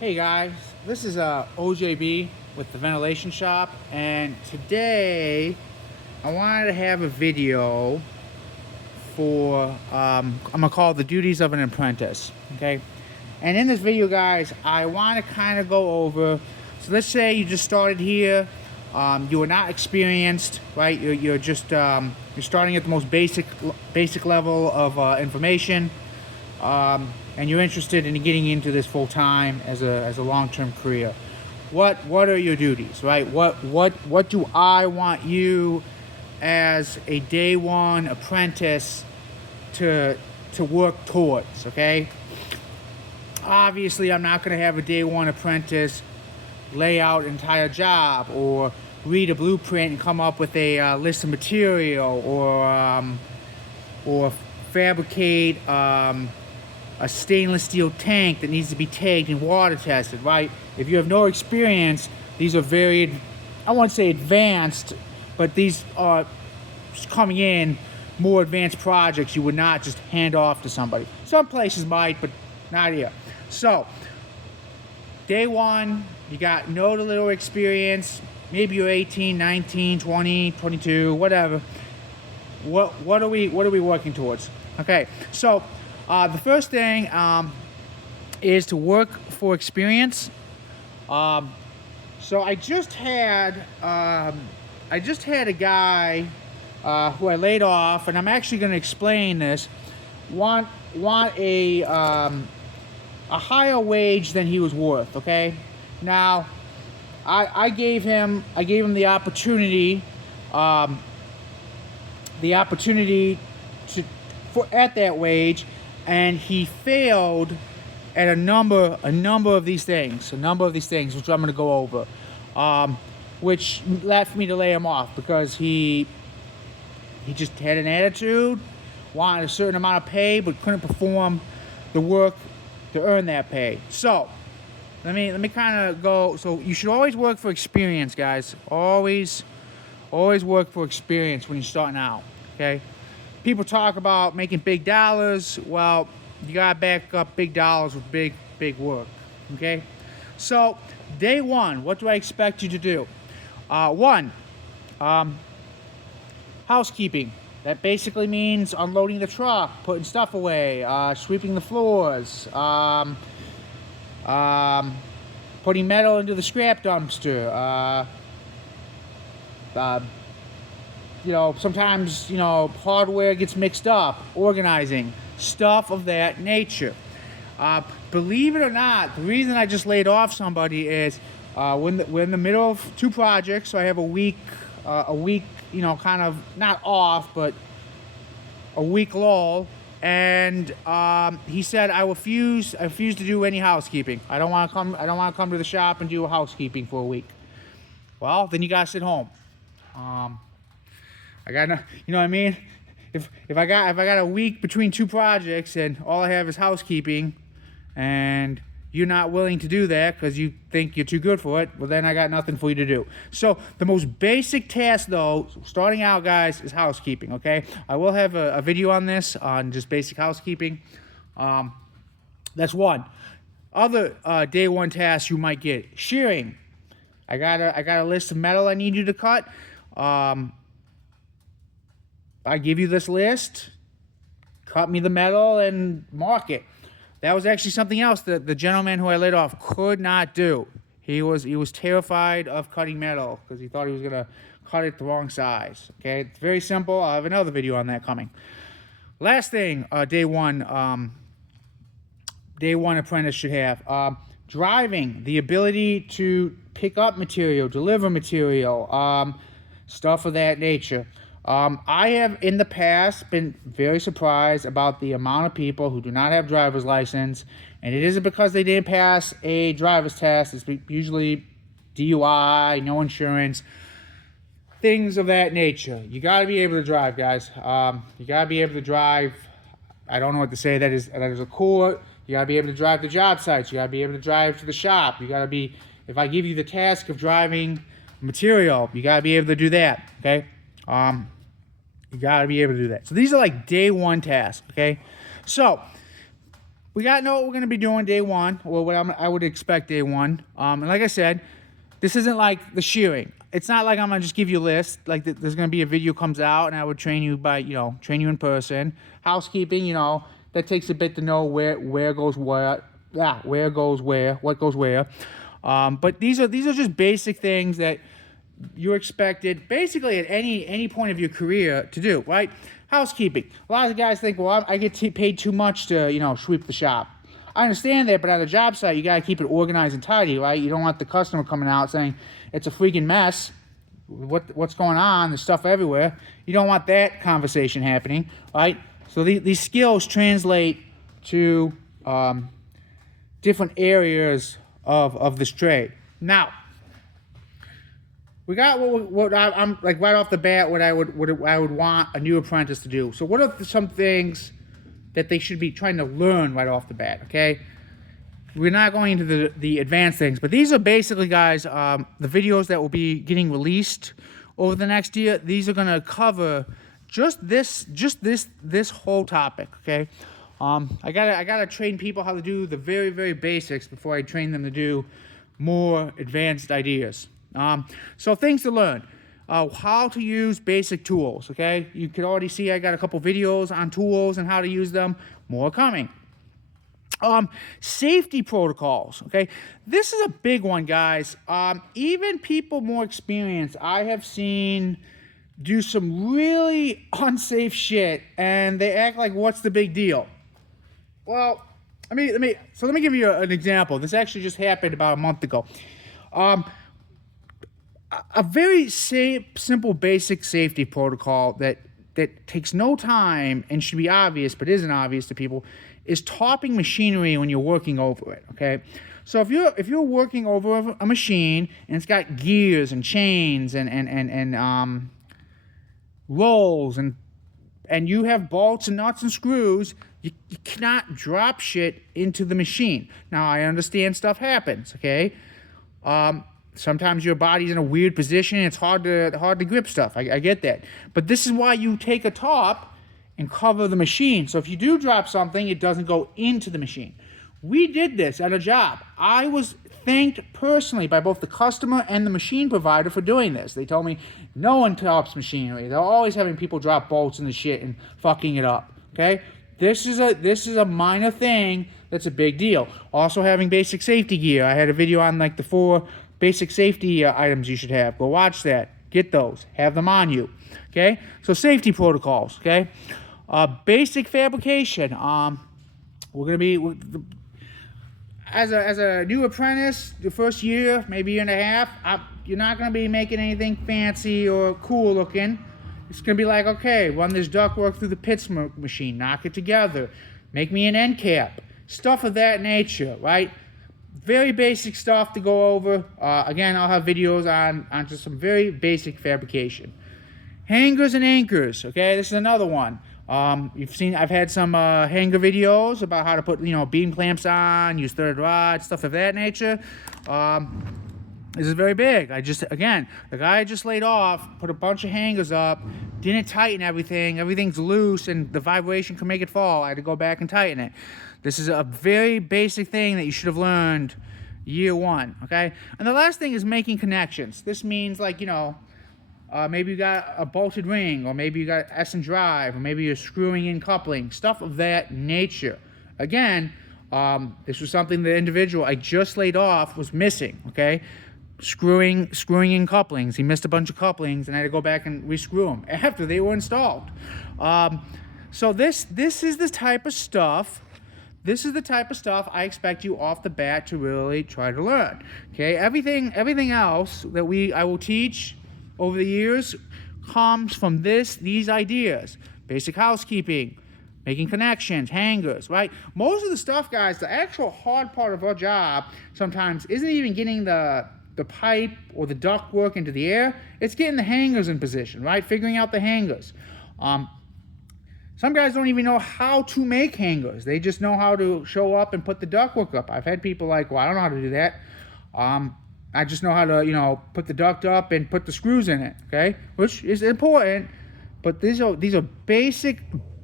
Hey guys, this is OJB with the ventilation shop, and today I wanted to have a video for I'm gonna call it the duties of an apprentice. Okay, and in this video, guys, I want to kind of go over. So let's say you just started here, you are not experienced, right? You're just you're starting at the most basic level of information. And you're interested in getting into this full time as a long-term career. What are your duties, right? What do I want you as a day one apprentice to work towards? Okay. Obviously, I'm not going to have a day one apprentice lay out an entire job or read a blueprint and come up with a list of material or fabricate a stainless steel tank that needs to be tagged and water tested, right? If you have no experience, these are very, I won't say advanced, but these are coming in more advanced projects you would not just hand off to somebody. Some places might, but not here. So, day one, you got no to little experience. Maybe you're 18, 19, 20, 22, whatever. What are we working towards? Okay, so the first thing is to work for experience. So I just had a guy who I laid off, and I'm actually going to explain this. Want a higher wage than he was worth. Okay, now I gave him the opportunity at that wage. And he failed at a number of these things, which I'm going to go over, which left me to lay him off because he just had an attitude, wanted a certain amount of pay, but couldn't perform the work to earn that pay. So let me kind of go. So you should always work for experience, guys. Always work for experience when you're starting out. Okay. People talk about making big dollars. Well, you gotta back up big dollars with big work. Okay, so day one, what do I expect you to do? One, housekeeping. That basically means unloading the truck, putting stuff away, sweeping the floors, putting metal into the scrap dumpster. Sometimes, hardware gets mixed up, organizing, stuff of that nature. Believe it or not, the reason I just laid off somebody is we're in the middle of two projects, so I have a week, kind of not off, but a week lull. And he said, I refuse to do any housekeeping. I don't want to come to the shop and do housekeeping for a week. Well, then you gotta sit home. I got you know what I mean? If I got a week between two projects and all I have is housekeeping, and you're not willing to do that because you think you're too good for it, well then I got nothing for you to do. So the most basic task, though, starting out, guys, is housekeeping. Okay, I will have a video on this on just basic housekeeping. That's one. Other day one tasks you might get: shearing. I got a list of metal I need you to cut. I give you this list, cut me the metal and mark it. That was actually something else that the gentleman who I laid off could not do. He was terrified of cutting metal because he thought he was going to cut it the wrong size. Okay, it's very simple. I have another video on that coming. Last thing, day one apprentice should have: driving, the ability to pick up material, deliver material, stuff of that nature. I have in the past been very surprised about the amount of people who do not have driver's license, and it isn't because they didn't pass a driver's test. It's usually DUI, no insurance, things of that nature. You got to be able to drive, guys. You got to be able to drive. I don't know what to say. That is a court. You got to be able to drive to job sites. You got to be able to drive to the shop. You got to be. If I give you the task of driving material, you got to be able to do that. Okay. You got to be able to do that. So these are like day one tasks, okay? So we got to know what we're going to be doing day one, or what I would expect day one. And like I said, this isn't like the shearing. It's not like I'm going to just give you a list. Like there's going to be a video comes out and I would train you by, train you in person. Housekeeping, that takes a bit to know where goes where. Yeah, where goes where, what goes where. But these are just basic things that you're expected basically at any point of your career to do, right? Housekeeping. A lot of guys think, well, I get paid too much to, sweep the shop. I understand that, but at a job site, you got to keep it organized and tidy, right? You don't want the customer coming out saying, it's a freaking mess. What's going on? There's stuff everywhere. You don't want that conversation happening, right? So these skills translate to different areas of this trade. Now, we got what I'm like right off the bat. What I would want a new apprentice to do. So, what are some things that they should be trying to learn right off the bat? Okay, we're not going into the advanced things, but these are basically, guys, the videos that will be getting released over the next year. These are going to cover just this whole topic. Okay, I gotta train people how to do the very, very basics before I train them to do more advanced ideas. So things to learn. How to use basic tools, okay? You can already see I got a couple videos on tools and how to use them. More coming. Safety protocols, okay? This is a big one, guys. Even people more experienced, I have seen do some really unsafe shit, and they act like, what's the big deal? Well, let me give you an example. This actually just happened about a month ago. A very simple, basic safety protocol that takes no time and should be obvious, but isn't obvious to people, is topping machinery when you're working over it. Okay, so if you're working over a machine and it's got gears and chains and rolls and you have bolts and nuts and screws, you cannot drop shit into the machine. Now, I understand stuff happens. Okay. Sometimes your body's in a weird position and it's hard to grip stuff. I get that. But this is why you take a top and cover the machine. So if you do drop something, it doesn't go into the machine. We did this at a job. I was thanked personally by both the customer and the machine provider for doing this. They told me no one tops machinery. They're always having people drop bolts in the shit and fucking it up. Okay? This is a minor thing that's a big deal. Also having basic safety gear. I had a video on like the 4 basic safety items you should have. Go watch that. Get those. Have them on you. Okay? So safety protocols. Okay? Basic fabrication. We're going to be... As a new apprentice, the first year, maybe year and a half, you're not going to be making anything fancy or cool looking. It's going to be like, okay, run this ductwork through the pits machine, knock it together, make me an end cap, stuff of that nature, right? Very basic stuff to go over. Again, I'll have videos on just some very basic fabrication. Hangers and anchors, okay? This is another one. I've had some hanger videos about how to put, beam clamps on, use third rod, stuff of that nature. This is very big. The guy I just laid off, put a bunch of hangers up, didn't tighten everything. Everything's loose and the vibration can make it fall. I had to go back and tighten it. This is a very basic thing that you should have learned year one, okay? And the last thing is making connections. This means maybe you got a bolted ring, or maybe you got S and drive, or maybe you're screwing in coupling, stuff of that nature. Again, this was something the individual I just laid off was missing, okay? Screwing in couplings. He missed a bunch of couplings, and I had to go back and re-screw them after they were installed. So this is the type of stuff. This is the type of stuff I expect you off the bat to really try to learn. Okay, everything else that I will teach over the years comes from these ideas. Basic housekeeping, making connections, hangers, right? Most of the stuff, guys, the actual hard part of our job sometimes isn't even getting the pipe or the duct work into the air. It's getting the hangers in position, right? Figuring out the hangers. Some guys don't even know how to make hangers. They just know how to show up and put the ductwork up. I've had people like, well, I don't know how to do that. I just know how to, put the duct up and put the screws in it, okay? Which is important, but these are basic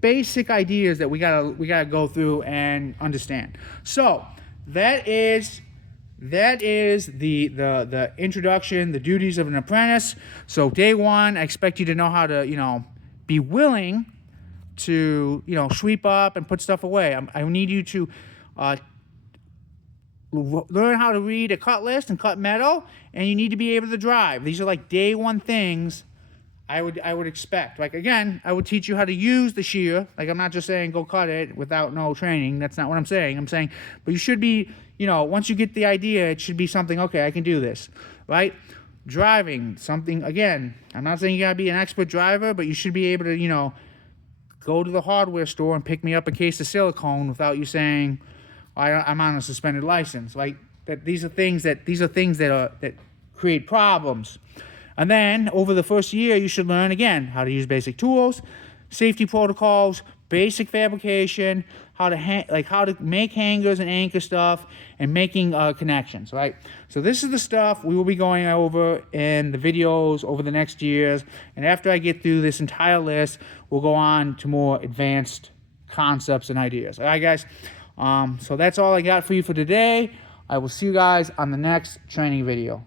basic ideas that we gotta go through and understand. So that is the introduction, the duties of an apprentice. So day one, I expect you to know how to, be willing to, sweep up and put stuff away. I need you to learn how to read a cut list and cut metal, and you need to be able to drive. These are like day one things I would expect. Like, again, I would teach you how to use the shear. Like, I'm not just saying go cut it without no training. That's not what I'm saying. I'm saying, but you should be, once you get the idea, it should be something, okay, I can do this, right? Driving, something, again, I'm not saying you gotta be an expert driver, but you should be able to, go to the hardware store and pick me up a case of silicone without you saying, I'm on a suspended license. Like, these are things that create problems. And then over the first year, you should learn, again, how to use basic tools, safety protocols, basic fabrication, how to make hangers and anchor stuff, and making connections, right? So this is the stuff we will be going over in the videos over the next years. And after I get through this entire list, we'll go on to more advanced concepts and ideas. All right, guys? So that's all I got for you for today. I will see you guys on the next training video.